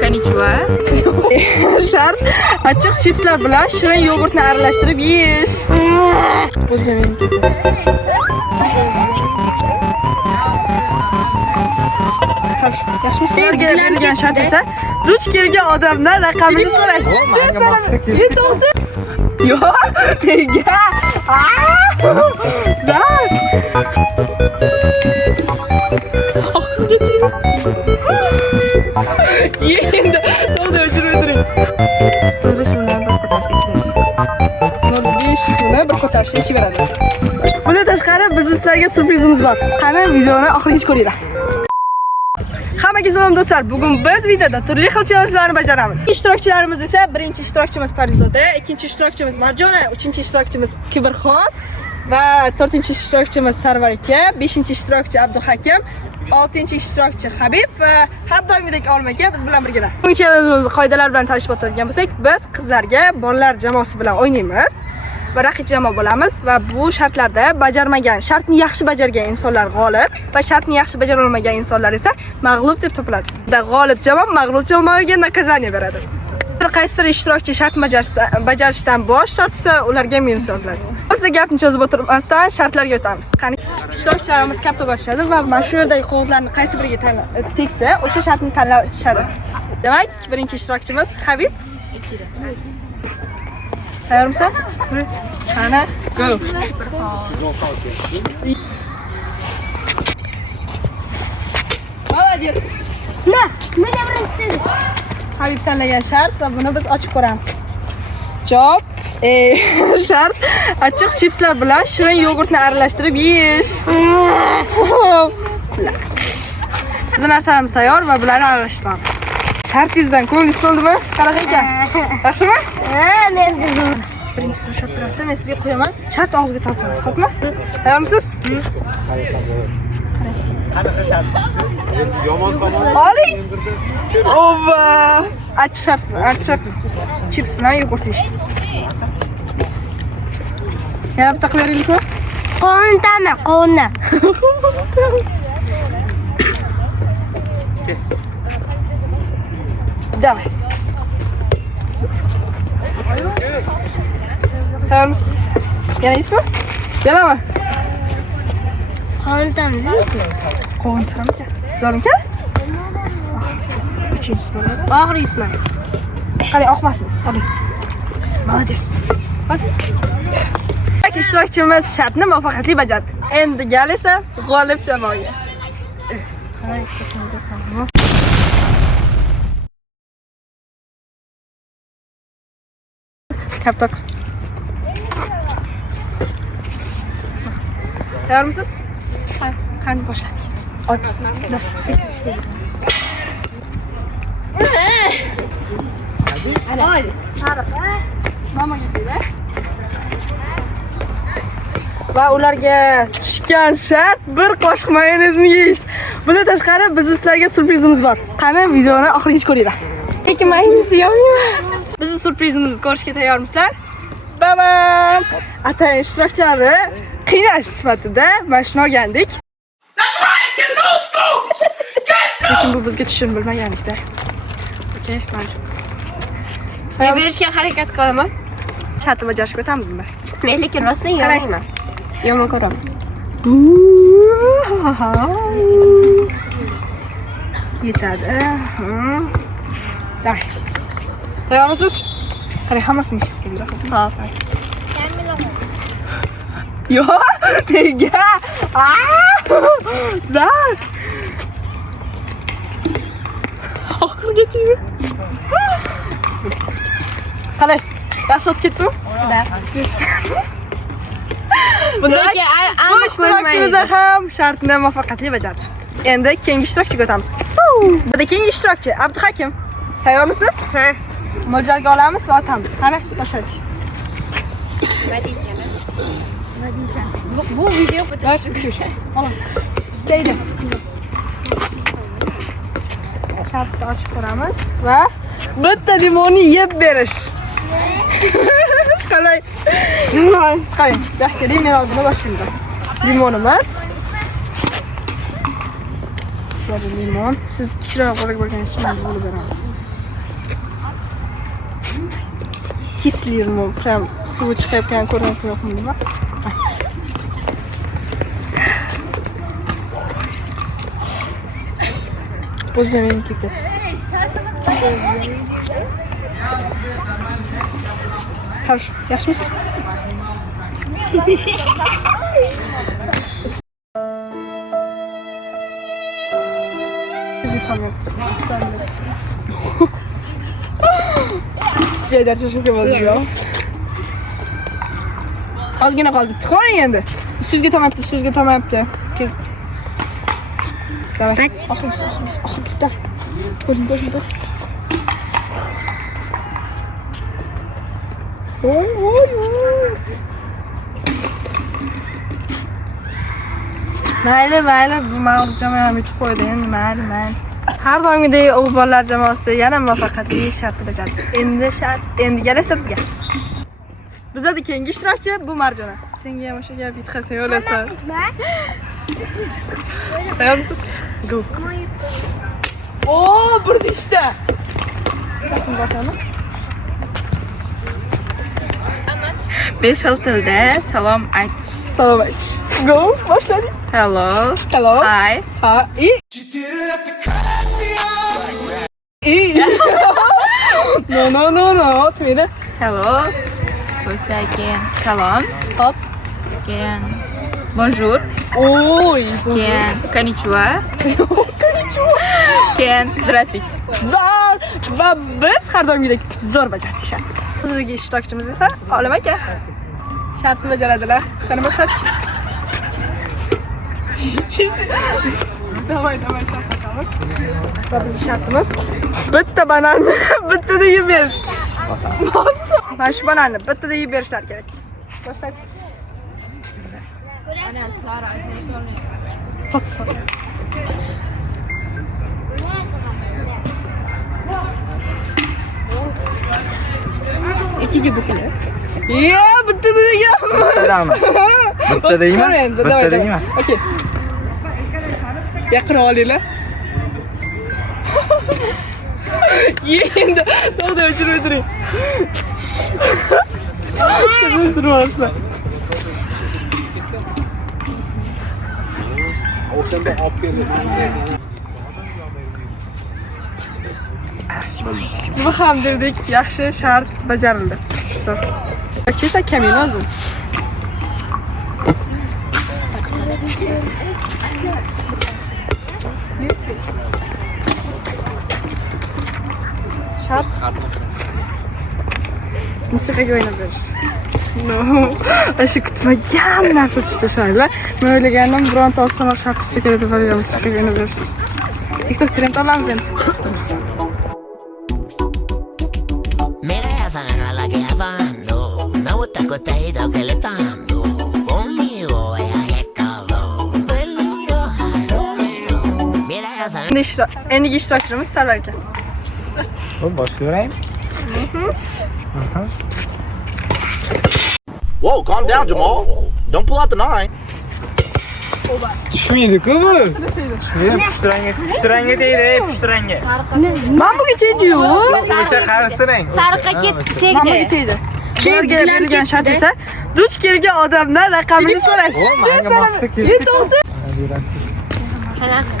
Konnichiwa. Shart achchiq chipslar bilan shirin yogurtni aralashtirib yeyish. Yaxshi, sizlarga berilgan shart esa duch kelgan odamdan raqamini so'rash. Yo'q, nega? Zat. Endi to'g'ri o'chirib bir ko'tarish ichaveradi. Bundan tashqari biz sizlarga surprizimiz bor. Qani videoni oxirigacha ko'ringlar. Hammaga salom do'stlar. Bugun biz videoda turli xil challenge'larni bajaramiz. Ishtirokchilarimiz esa birinchi ishtirokchimiz Parizoda, ikkinchi ishtirokchimiz Marjona, uchinchi ishtirokchimiz Kibrxon va to'rtinchi ishtirokchimiz Sarvar aka, beshinchi ishtirokchi Abduhakim, 6-chi ishtirokchi Habib va har doimgidek Olim aka biz bilan birgalar. Bu challenge'imizni qoidalari bilan tanishib o'tadigan bo'lsak, biz qizlarga bolalar jamoasi bilan o'ynaymiz va raqib jamoa bo'lamiz va bu shartlarda bajarmagan, shartni yaxshi bajargan insonlar g'olib va shartni yaxshi bajara olmagan insonlar esa mag'lub deb topiladi. G'olib jamoa mag'lub jamoaga nakazaniya beradi. Qaysi ishtirokchi shart bajarishdan bosh tortsa, ularga minus yoziladi. Biz gapni cho'zib o'tirmasdan shartlarga o'tamiz. Qani ishtirokchilarimiz kaptaga ochishadi va mana shu yerdagi qog'ozlarni qaysi biriga tegsa, o'sha shartni tanlashadi. Demak, birinchi ishtirokchimiz Habib. Tayyormisan? Qani, go. Молодец. Nega birinchisi? Habib tanlagan shart va buni biz ochib ko'ramiz. Javob shart achchiq chipslar bilan shirin yogurtni aralashtirib yeyish. Bizning narsalarimiz tayyor va bularni aralashtiramiz. Shartingizdan ko'nglingiz to'ldimi? Qanaqa ekan? Yaxshimi? Men bildim. Birinchisini ushlab turasiz, men sizga qo'yaman. Shart og'ziga tortamiz, xo'pmi? Tayyormisiz? Yomon tomon. Oling. Ova! Achchiq chips bilan yogurt yeyishdi. Yana bitta qilib beraylikmi? Qo'ntami, qo'nni. Давай. Tayyormisiz? Yana yeysizmi? Yanami? Qo'ntami. Qo'ntamka. Zo'rmikan? Uchinchisi bo'ladi. Og'riysizmi? Qani oqmasmi? Oling. Молодец. Ishtirokchimiz shartni muvaffaqiyatli bajardi. Endi gal esa g'olib jamoaga. Qarang, qismimda. Kaptok. Tayyormisiz? Qani boshladik. Och. Haydi. Mamaga dedi. Va ularga tushgan shart bir qoshiq mayonezni yeyish. Bundan tashqari biz sizlarga surprizimiz bor. Qani videoni oxirigacha ko'ringlar. Lekin mayonez yeyolmayman. Bizning surprizimizni ko'rishga tayyormisizlar? Babam! Ata ishtirokchilari qiynash sifatida mana shuni olgandik. Lekin bu bizga tushun bilmaganlikda. Okey, mayli. Men berishga harakat qilaman. Shartni bajarishga o'tamizmi? Men lekin rostdan yo'lmayman. Yomon ko'raman. Yetadi. Davay. Tayyormisiz? Qarang, hammasini yeyishimiz kerak. Hop. Yo'q, nega? Zat. Oxirgacha. Qalay? Yaxshi o'tib ketdimi? Bundan bu ishtirokchimiz ham shartni muvaffaqiyatli bajardi. Endi keyingi ishtirokchiga o'tamiz. Burada keyingi ishtirokchi Abduhakim. Tayyormisiz? Ha. Mo'ljalga olamiz va otamiz. Qani, boshladik. Bu video bitirish. Oling. Bittaydi. Shartni ochib ko'ramiz va bitta limonni yeb berish. Qalay? Qarang, yaxshi limonni boshlaymiz. Limonimiz. sizlarga limon. Siz kichikroq bo'lganingiz uchun men bo'lib beramiz. Kis limon, prям suvi chiqayotgan ko'rinib yo'qmi? O'zim meniki ketdi. Хорошо. Yaxshimisiz? Sizni tanıyapsiz. Joyda shoshilib bo'ldi yo. Ozgina qoldi. Tixoring endi. Sizga tomayapti. Kel. Davay. Oxirgisi. Bo'ling. Voy. Mayli, bu mag'lub jamoa ham yutib qo'ydi endi, mayli. Har doimgidek o'g'illar jamoasi yana muvaffaqiyatli shartni bajardi. Endi kelasa bizga. Bizda keyingi ishtirokchi bu Marjona. Senga ham o'sha gap yetqazsa yo'lasan. Tayyormisiz? Go. Bir dishda. Bakamiz. 5 xil tilda salom aytish. Go, boshladik. Hello. Hi. No. Tmedi. Hello. Bo'lsa keyin salom. Hop. Keyin bonjour. Keyin konnichiwa. Keyin здравствуйте. Zo'r va biz har doimgidek zo'r bajardik shart. Hozirgi ishtirokchimiz esa Olim aka. Shartni bajaradilar. Qani boshladik. Davay shart qilamiz. Va bizning shartimiz bitta bananni bittada yeb berish. Mana shu bananni bittada yeb berishlar kerak. Boshladik. Qatsa. İkiga bukilib. Yo, bittada degan. Bitta deyman. Bitta deyman. Okey. Yaqin olinglar. Endi to'g'ri o'chirib turing. O'chirmaslar. O'shanda olib keldim. Bu ham dedik, yaxshi shart bajarildi. Zo'r. Chesa kamin o'zim. Shart. Musiqaga o'ynab berish. No. Ashi kutmagan narsa tushdi shoirlar. Men o'ylagandim, bironta osmoq shart tushsa kerak deb o'yladim, musiqaga o'ynab berish. TikTok trend olamiz endi. Endigi ishtirokchimiz Sarvar aka. Boshlayveraymi? Whoa, calm down, Jamal. Don't pull out the nine. Tushmaydi-ku bu. Pushtiranga deydi, pushtiranga. Men bunga tegdi-yu. O'sha qarasirang. Sariqqa ketdi. Men bunga tegdi. Shularga berilgan shart esa duch kelgan odamdan raqamini so'rash. Menga maqsad keldi.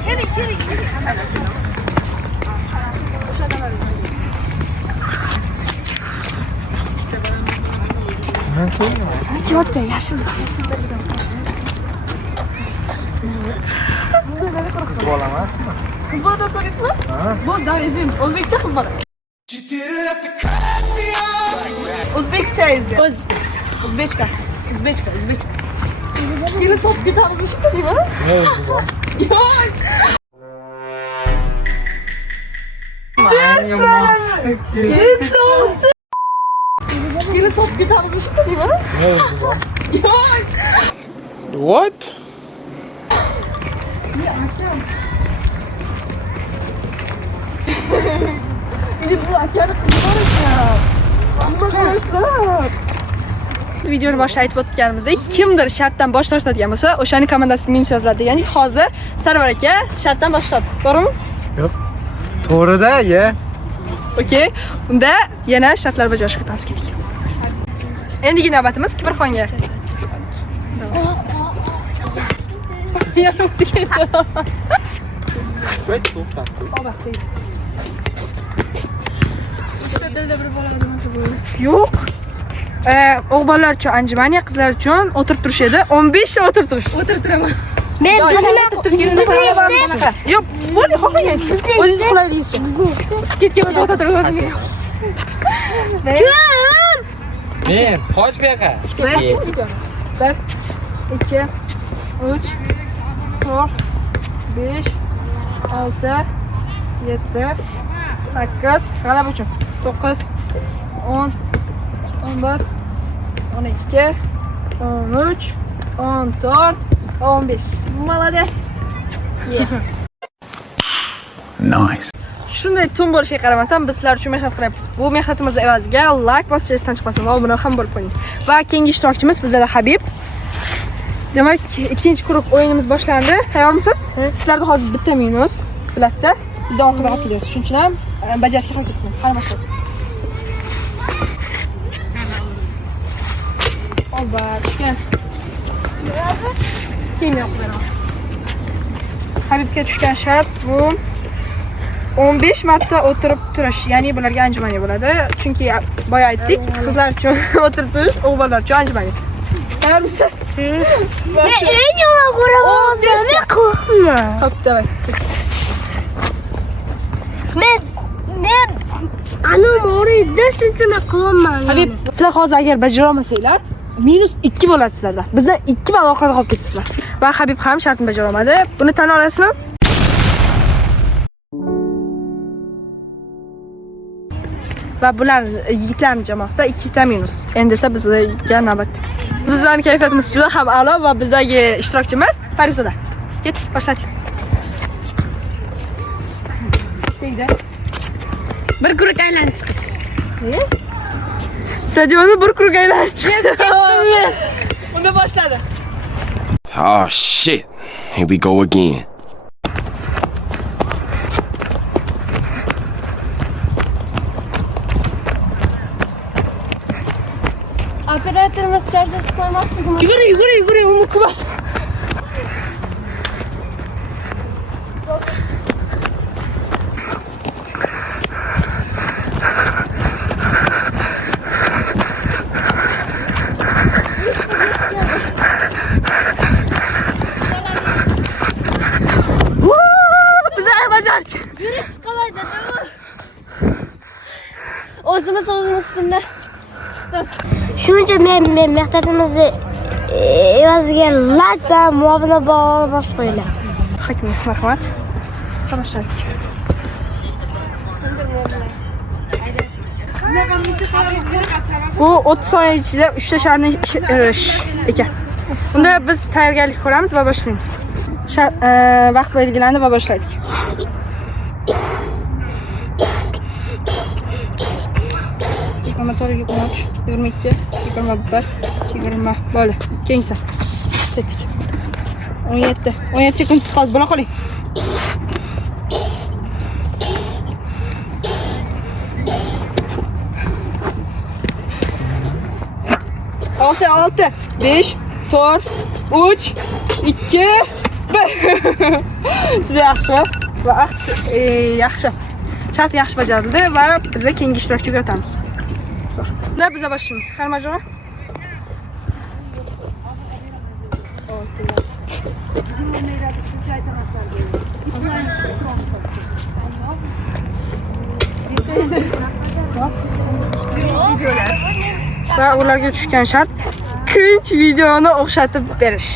Keling. Yo'qcha yashil. Bola emasmi? Qiz bola so'raysizmi? Bu davizim. O'zbekcha qiz bola. O'zbekcha izle. O'zbekcha. Biri topga tanışmış değil mi? Ne oldu bu? Yoy. Biri topga tanışmış değil mi? Ne oldu bu? Yoy. What? Biri bu akşamda kızı var ya. videoni boshida aytib o'tganimizdek, kimdir shartdan bosh tortadigan bo'lsa, o'shani komandasiga minus yoziladi. Ya'ni hozir Sarvar aka shartdan boshladi. To'g'rimi? Yo'q. To'g'rida, ye. Okey. Unda yana shartlar bajarishga o'tamiz kedik. Endigi navbatimiz Kibrxonga. Yo'q. O'g'illar uchun anjumaniya, qizlar uchun o'tirib turish edi. 15 ta o'tirib turish. O'tirib turaman. Men Yo'q, bo'l, xohlagansiz. O'zingiz qulayligingizcha. Sketga o'tirib turaman. Men, qoch bu yoqqa. 1, 2, 3, 4, 5, 6, 7, 8, g'alaba uchun 9, 10, 11, 12, 13, 14, 15. Молодец. Nice. Shunday tun bo'lishiga qaramasdan biz sizlar uchun mehnat qilyapmiz. Bu mehnatimiz evaziga like bosish esdan chiqmasin va obuna ham bo'lib qo'ying. Va keyingi ishtirokchimiz bizda Habib. Demak, ikkinchi guruh o'yinimiz boshlandi. Tayyormisiz? Sizlarda hozir bitta minus, bilasizlar. Biz orqada qolib kelyapmiz. Shuning uchun ham bajarishga harakat qiling. Qani boshlaylik. Oba, tushgan. Keyin yo'q beraman. Habibga tushgan shart bu 15 marta o'tirib turish, ya'ni bularga anjumaniya bo'ladi. Chunki boya aytdik, qizlar uchun o'tirib turish, o'g'illar uchun anjumaniya. Tayyormisiz? eng yomon ko'raman. Xo'p, davay. Men ana morida shunchalik qilaman. Habib, sizlar hozir agar bajara olmasanglar, -2 bo'ladi sizlarda. Bizdan 2 ball orqada qolib ketasizlar. Va Habib ham shartni bajara olmadi. Buni tan olasizmi? Va bular yigitlarning jamoasida 2 ta minus. Endi esa bizga navbat. Bizning kayfiyatimiz juda ham a'lo va bizdagi ishtirokchimiz Farizada. Keting, boshladik. Tegdi. Bir guruh aylanib chiqish. Ne? Stadionni bir guruh aylanib chiqdi. Unda boshladi. Oh shit. Here we go again. Operatorimiz charjlashib qo'ymoqchimi? Yuguring, uni kubas. O'zimiz ustimda. Shuncha men mehnatimizni evaziga like va muobina bosib qo'yinglar. Hakim, marhamat. Tomoshadik. Bu 30 soniya ichida 3 ta sharni irish ekan. Unda biz tayyorgarlik ko'ramiz va boshlaymiz. Vaqt belgilandi va boshladik. Motor 23, 22, 21, 20 bo'ldi. Keyingi tetik. 17 sekundsiz qoldi. Bo'la qoling. Olti, 5, 4, 3, 2, 1. Juda yaxshi va yaxshi. Shart yaxshi bajarildi va biz keyingi ishtirokchiga o'tamiz. Unda biz boshlaymiz. Qarmajona. Va ularga tushgan shart cringe videoni o'xshatib berish.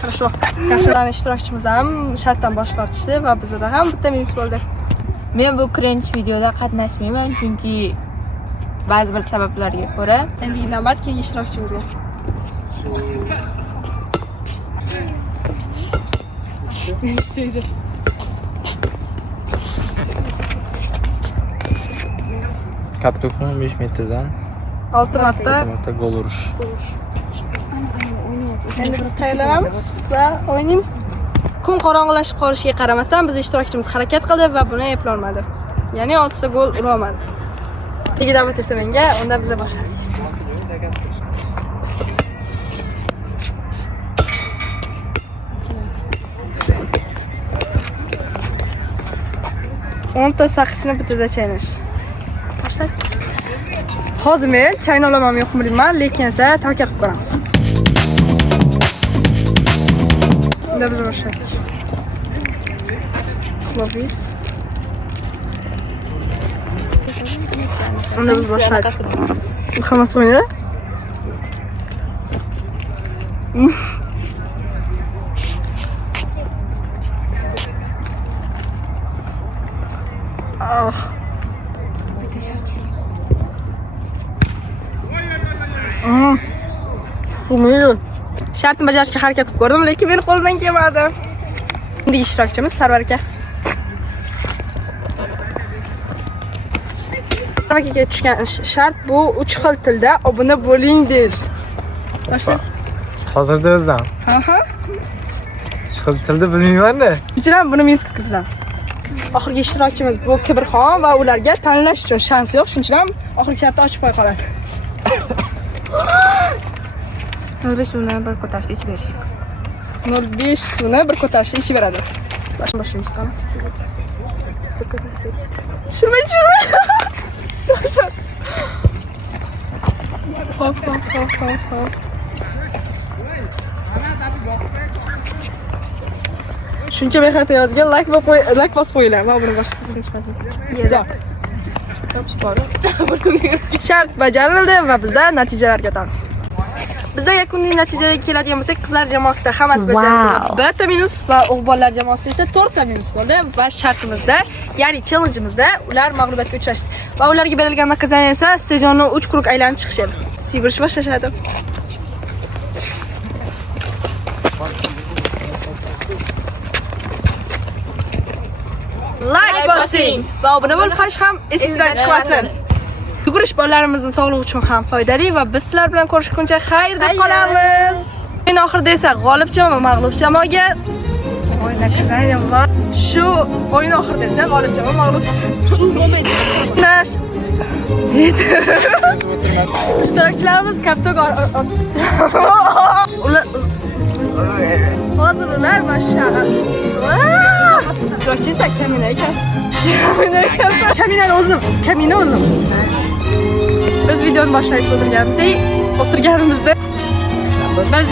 Хорошо. Yaxshi, ishtirokchimiz ham shartdan bosh tortishdi va bizda ham bitta minus bo'ldi. Men bu cringe videoda qatnashmayman chunki ba'zi bir sabablarga ko'ra. Endi navbat keyingi ishtirokchimizga. Isteydi. Kaptokni 15 metrdan 6 marta. Marta gol urish. Endi biz tayyorlanamiz va o'ynaymiz. Kun qorong'ilashib qolishiga qaramasdan biz ishtirokchimiz harakat qildi va buni eplolmadi. Ya'ni 6 ta gol ura olmadi. Ligidan o'tsa menga, unda biz boshladik. O'nta saqishni bitada chaynash. Boshladik. Hozir men chayna olamanmi yo'qmi bilmayman, lekin esa tavakkal qilib ko'ramiz. Unda biz boshladik. Xulofis. Unda biz boshladik. Hammasi o'ynadi. Shartni bajarishga harakat qilib ko'rdim, lekin meni qo'limdan kelmadi. Endi ishtirokchimiz Sarvar aka. Sarvarga tushgan shart bu 3 xil tilda obuna bo'ling derish. Boshla. Hozirda o'zim. Ha. Shu tilda bilmayman-da. Bichiram buni minskka kirgizamiz. Oxirgi ishtirokchimiz bu Kibrxon va ularga tanlash uchun shans yo'q, shuning uchun ham oxirgi shartni ochib qo'ya qoladi. Nurli suvni bir ko'tarishda ichib berish. 0.5 suvni bir ko'tarishda ichib beradi. Boshlaymiz, tamam. Tushirmay. Hop. Shuncha mehnat yozgan, like bosib qo'yinglar va buni boshqasini chiqarsin. Zo'r. Shart bajarildi va bizda natijalarga o'tamiz. Bizda yakuniy natijaga keladigan bo'lsak, qizlar jamoasida hammasi bajarildi. 1 ta minus va o'g'illar jamoasida esa 4 ta minus bo'ldi va shartimizda, ya'ni challenge'imizda ular mag'lubiyatga uchrashdi. Va ularga berilgan nazorat esa stadionni 3 krug aylanib chiqish edi. Yugurish boshlashadi. Like bosing va obuna bo'lib qolish ham esingizdan chiqmasin. Yugurish bolalarimizning sog'lig'i uchun ham foydali va biz sizlar bilan ko'rishguncha xayr deb qolamiz. O'yin oxirida esa g'olib jamoa va mag'lub jamoaga o'ynakazayam va shu o'yin oxirida esa g'olib jamoa mag'lub ishtirokchilarimiz kaptok hozir ular mashshara ishtirokchi esa kamina ekan. Kamina o'zim. Biz videoni boshlayib o'tirganimizda biz